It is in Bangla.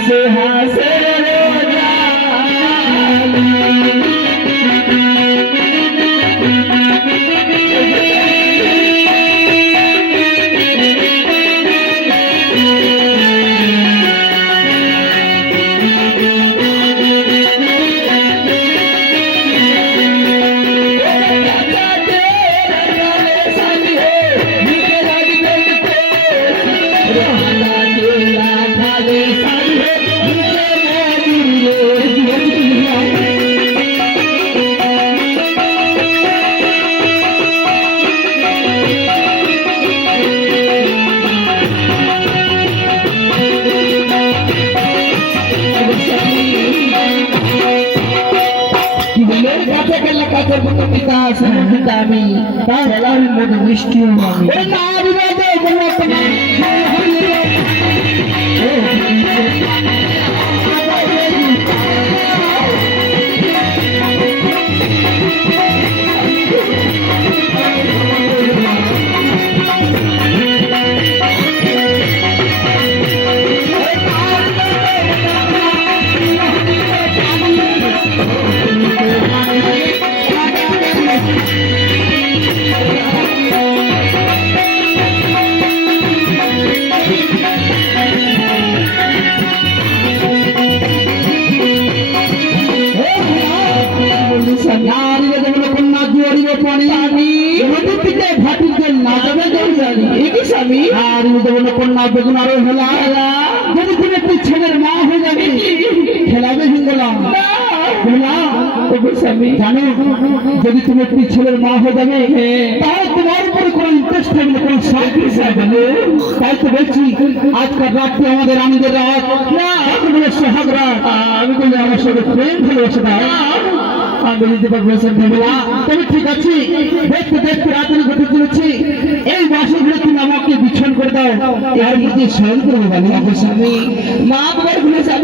से हासे আমি তার মধ্যে মিষ্টি কন্যা বেগুন আরো হেলা যদি তুমি একটি ছেলের মা হয়ে যাবে খেলাবে হিঙ্গলাম জানো যদি তুমি একটি ছেলের মা হয়ে যাবে তাহলে তোমার উপরে কোনো ইন্টারেস্ট থাকবে কোনো সার্ভিস হবে তাই তো বলছি আজকাল রাত্রে আমাদের রাত সোহাগ রাত আমি বলি আমার সাথে প্রেম ভালোবাসে না আমি দিতে পারবো তবে ঠিক আছে দেখতে দেখতে রাত্রে ঘটে চলেছি এই বাসগুলো তুমি আমাকে বিছন করে দাও এর মধ্যে স্মরণ করবো আমি না তোমার